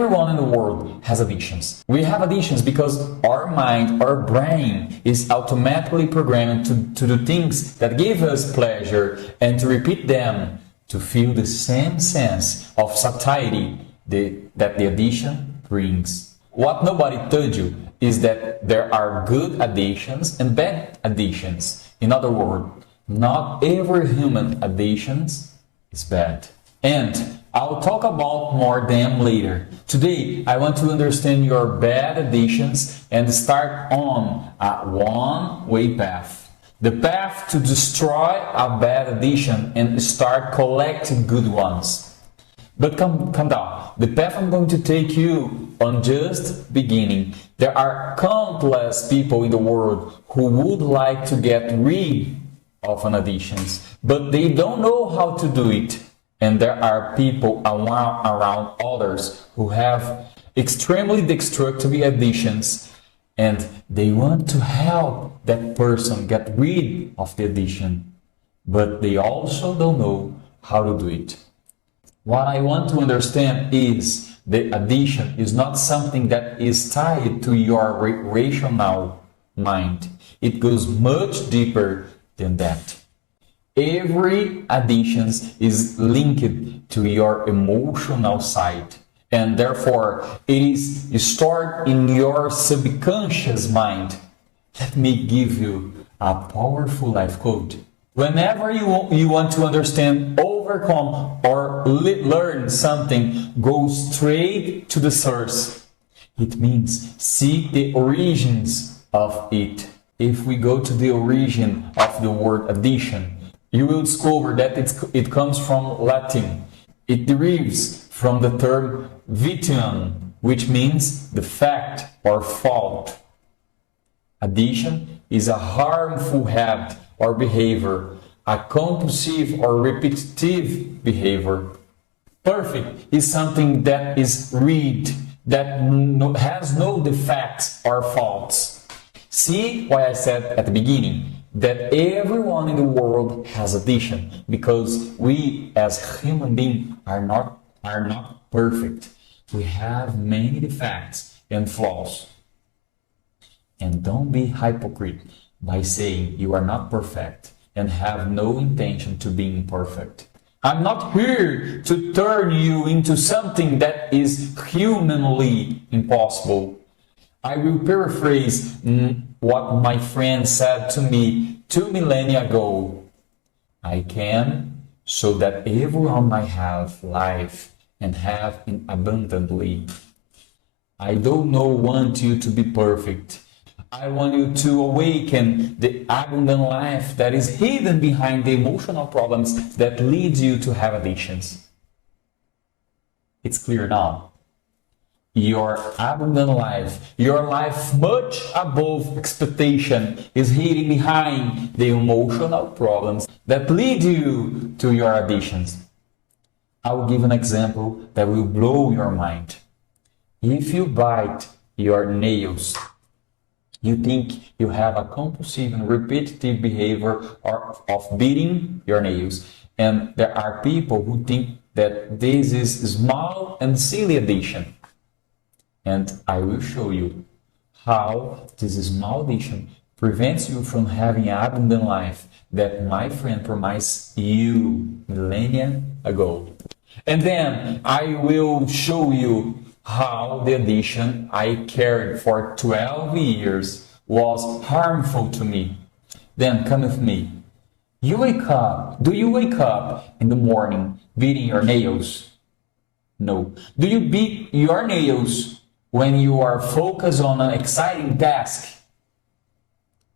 Everyone in the world has addictions. We have addictions because our mind, our brain is automatically programmed to do things that give us pleasure and to repeat them to feel the same sense of satiety that the addiction brings. What nobody told you is that there are good addictions and bad addictions. In other words, not every human addiction is bad. And I'll talk about more them later. Today, I want to understand your bad addictions and start on a one-way path. The path to destroy a bad addiction and start collecting good ones. But come down. The path I'm going to take you on just beginning. There are countless people in the world who would like to get rid of an addiction, but they don't know how to do it. And there are people around others who have extremely destructive addictions and they want to help that person get rid of the addiction, but they also don't know how to do it. What I want to understand is the addiction is not something that is tied to your rational mind. It goes much deeper than that. Every addiction is linked to your emotional side, and therefore it is stored in your subconscious mind. Let me give you a powerful life code. Whenever you want to understand, overcome, or learn something, go straight to the source. It means seek the origins of it. If we go to the origin of the word addiction, you will discover that it comes from Latin. It derives from the term vitium, which means the fact or fault. Addiction is a harmful habit or behavior, a compulsive or repetitive behavior. Perfect is something that is rid, that has no defects or faults. See why I said at the beginning that everyone in the world has addiction, because we as human beings are not perfect. We have many defects and flaws. And don't be hypocrite by saying you are not perfect and have no intention to being perfect. I'm not here to turn you into something that is humanly impossible. I will paraphrase what my friend said to me 2 millennia ago. I can so that everyone might have life and have it abundantly. I don't want you to be perfect. I want you to awaken the abundant life that is hidden behind the emotional problems that lead you to have addictions. It's clear now. Your abundant life, your life much above expectation, is hidden behind the emotional problems that lead you to your addictions. I will give an example that will blow your mind. If you bite your nails, you think you have a compulsive and repetitive behavior of beating your nails. And there are people who think that this is small and silly addiction. And I will show you how this small addiction prevents you from having an abundant life that my friend promised you millennia ago. And then I will show you how the addiction I carried for 12 years was harmful to me. Then come with me. Do you wake up in the morning beating your nails? No. Do you beat your nails when you are focused on an exciting task?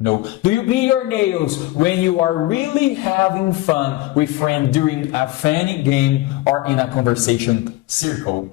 No. Do you beat your nails when you are really having fun with friends during a funny game or in a conversation circle?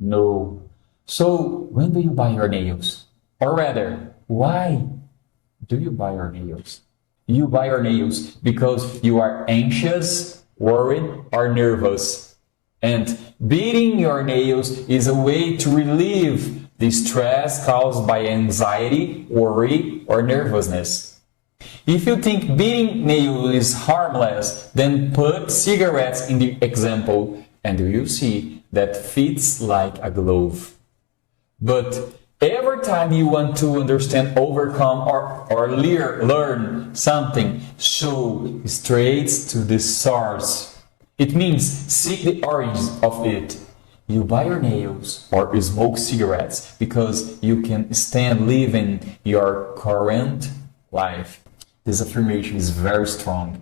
No. So, when do you buy your nails? Or rather, why do you buy your nails? You buy your nails because you are anxious, worried, or nervous. And beating your nails is a way to relieve the stress caused by anxiety, worry, or nervousness. If you think beating nails is harmless, then put cigarettes in the example and you see that fits like a glove. But every time you want to understand, overcome, or learn something, so straight to the source. It means seek the origin of it. You buy your nails or smoke cigarettes because you can stand living your current life. This affirmation is very strong.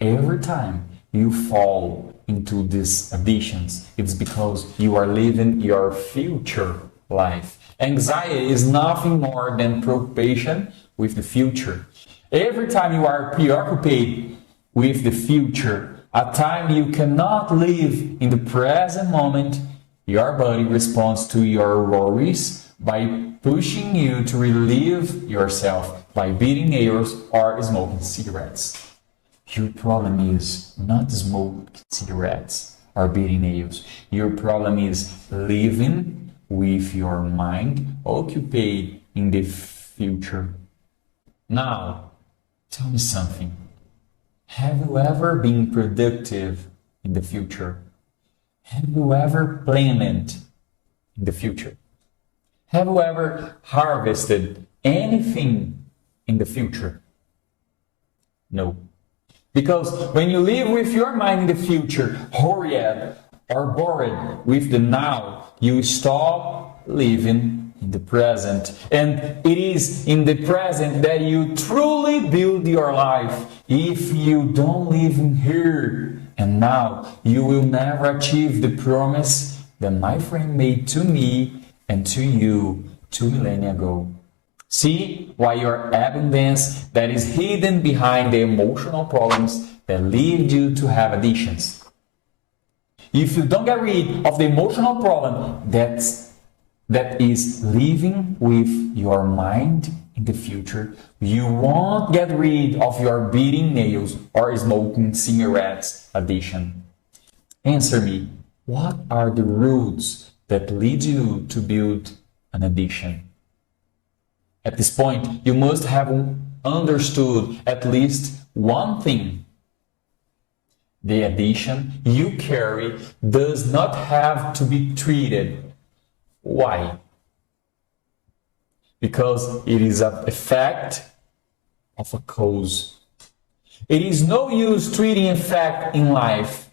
Every time you fall into these additions, it's because you are living your future life. Anxiety is nothing more than preoccupation with the future. Every time you are preoccupied with the future, a time you cannot live in the present moment, your body responds to your worries by pushing you to relieve yourself by beating nails or smoking cigarettes. Your problem is not smoking cigarettes or beating nails. Your problem is living with your mind occupied in the future. Now, tell me something. Have you ever been productive in the future? Have you ever planned in the future? Have you ever harvested anything in the future? No. Because when you live with your mind in the future, hurried or bored with the now, you stop living in the present. And it is in the present that you truly build your life. If you don't live in here and now, you will never achieve the promise that my friend made to me and to you 2 millennia ago. See why your abundance that is hidden behind the emotional problems that lead you to have addictions. If you don't get rid of the emotional problem that is living with your mind in the future, you won't get rid of your beating nails or smoking cigarettes addiction. Answer me, what are the roots that lead you to build an addiction? At this point, you must have understood at least one thing. The addiction you carry does not have to be treated. Why? Because it is an effect of a cause. It is no use treating effect in life.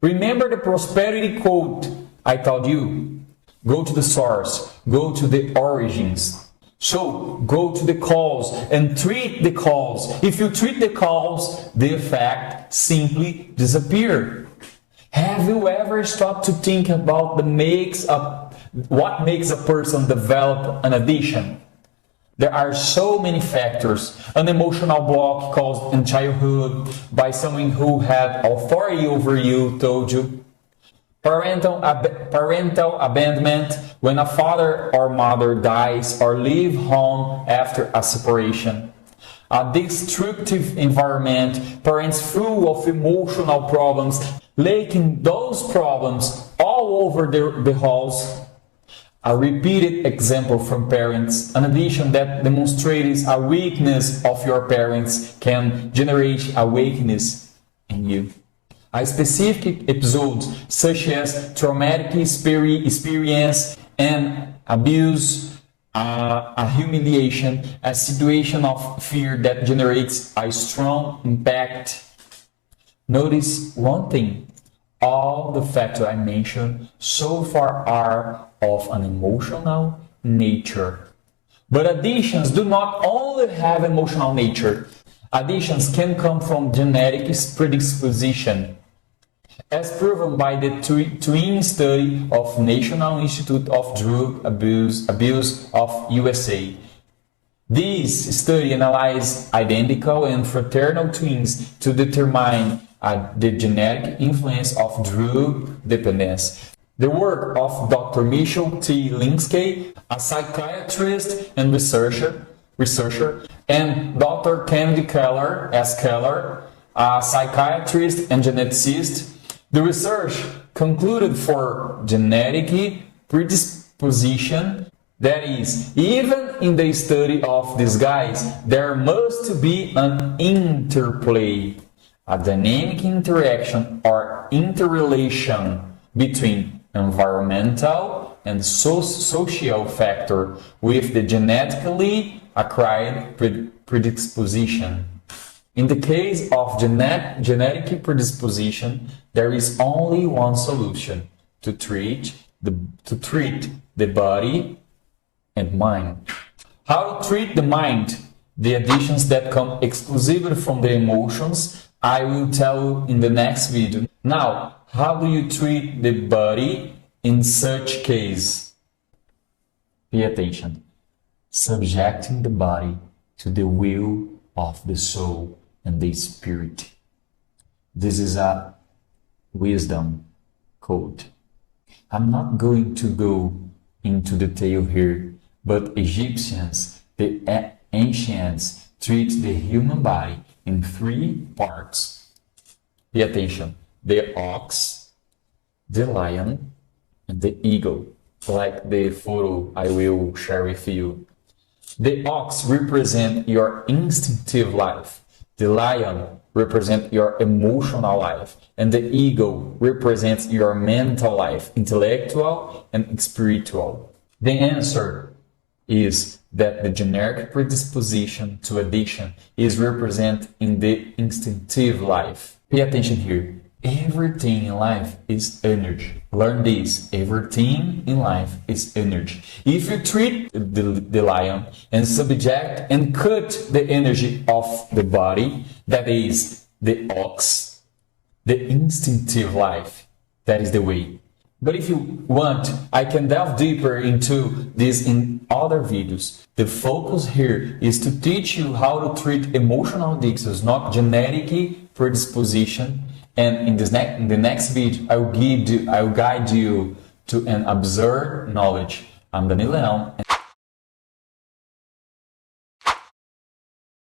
Remember the prosperity quote I told you. Go to the source. Go to the origins. So, go to the cause and treat the cause. If you treat the cause, the effect simply disappears. Have you ever stopped to think about what makes a person develop an addiction? There are so many factors. An emotional block caused in childhood by someone who had authority over you, told you. Parental abandonment, when a father or mother dies or leave home after a separation. A destructive environment, parents full of emotional problems, laying those problems all over the halls. A repeated example from parents, an addiction that demonstrates a weakness of your parents can generate a weakness in you. A specific episode such as traumatic experience and abuse, a humiliation, a situation of fear that generates a strong impact. Notice one thing, all the factors I mentioned so far are of an emotional nature. But addictions do not only have emotional nature. Addictions can come from genetic predisposition, as proven by the twin study of National Institute of Drug Abuse of USA. This study analyzed identical and fraternal twins to determine the genetic influence of drug dependence. The work of Dr. Michelle T. Linsky, a psychiatrist and researcher, and Dr. Kennedy Keller, S. Keller, a psychiatrist and geneticist. The research concluded for genetic predisposition, that is, even in the study of these guys, there must be an interplay, a dynamic interaction or interrelation between environmental and social factor with the genetically acquired predisposition. In the case of genetic predisposition, there is only one solution to treat the body and mind. How to treat the mind? The additions that come exclusively from the emotions, I will tell you in the next video. Now, how do you treat the body in such case? Pay attention. Subjecting the body to the will of the soul and the spirit. This is a wisdom code. I'm not going to go into detail here, but Egyptians, the ancients, treat the human body in 3 parts. Pay attention. The ox, the lion, and the eagle, like the photo I will share with you. The ox represents your instinctive life. The lion represents your emotional life. And the eagle represents your mental life, intellectual and spiritual. The answer is that the generic predisposition to addiction is represented in the instinctive life. Pay attention here. Everything in life is energy. Learn this. Everything in life is energy. If you treat the lion and subject and cut the energy of the body, that is the ox, the instinctive life, that is the way. But if you want, I can delve deeper into this in other videos. The focus here is to teach you how to treat emotional addictions, not genetic predisposition. And in the next video, I will guide you to an absurd knowledge. I'm Danilo Leon, and